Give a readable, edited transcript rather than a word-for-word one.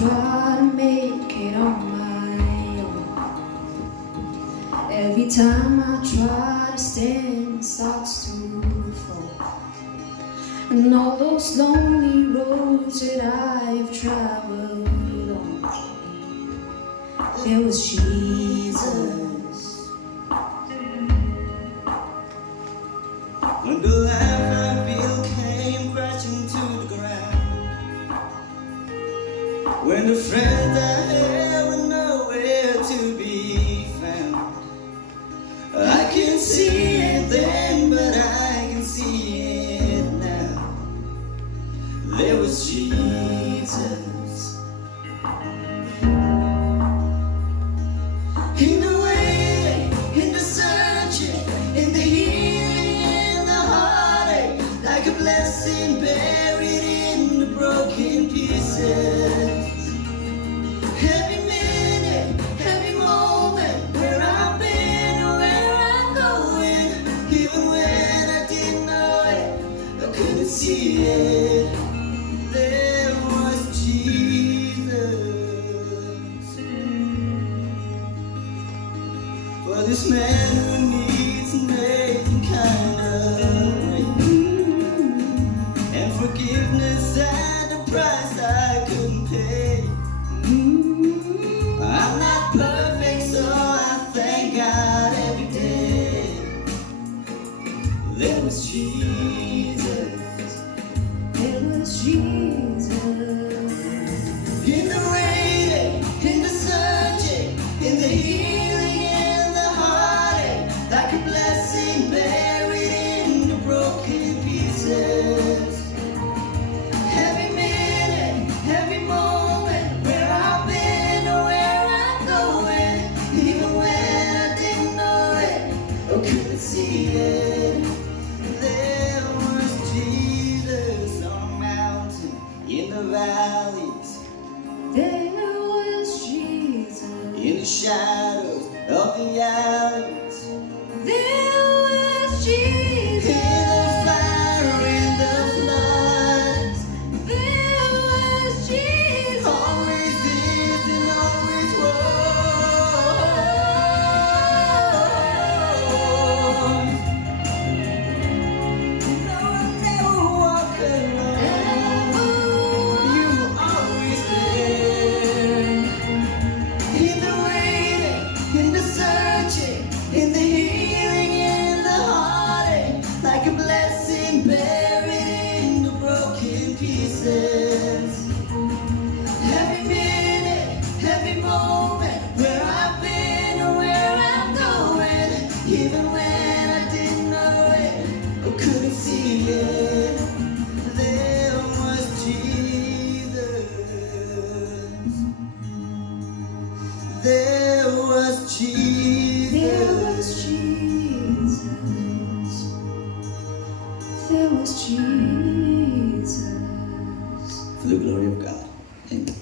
try to make it on my own. Every time I try to stand, it starts to fall. And all those lonely roads that I've traveled on, there was Jesus. When the life I built came crashing to the ground, when the friends I had were nowhere to be found, I can see it then, but I can see it now. There was Jesus. In the waiting, in the searching, in the healing, in the heartache, like a blessing buried in the broken pieces. Every minute, every moment, where I've been or where I'm going, even when I didn't know it, I couldn't see it. There was Jesus. For this man who needs making kind of right, and forgiveness at the price I couldn't pay. I'm not perfect, so I thank God every day. There was Jesus. There was Jesus. In the waiting, in the searching, in the healing, in the heartache, like a blessing buried in the broken pieces. Every minute, every moment, where I've been or where I'm going, even when I didn't know it or couldn't see it. There was Jesus on a mountain, in the valleys, There was Jesus. in the shadows of the alleys, There was in Jesus. the fire, in the floods, There was Jesus. always is and always was. No, I'll never walk alone. You were always there. In the waiting, in the searching, in the healing, in the heartache, like a blessing buried in the broken pieces. Every minute, every moment, where I've been or where I'm going, even when I didn't know it or couldn't see it, there was Jesus. There was Jesus. There was Jesus. There was Jesus. For the glory of God. Amen.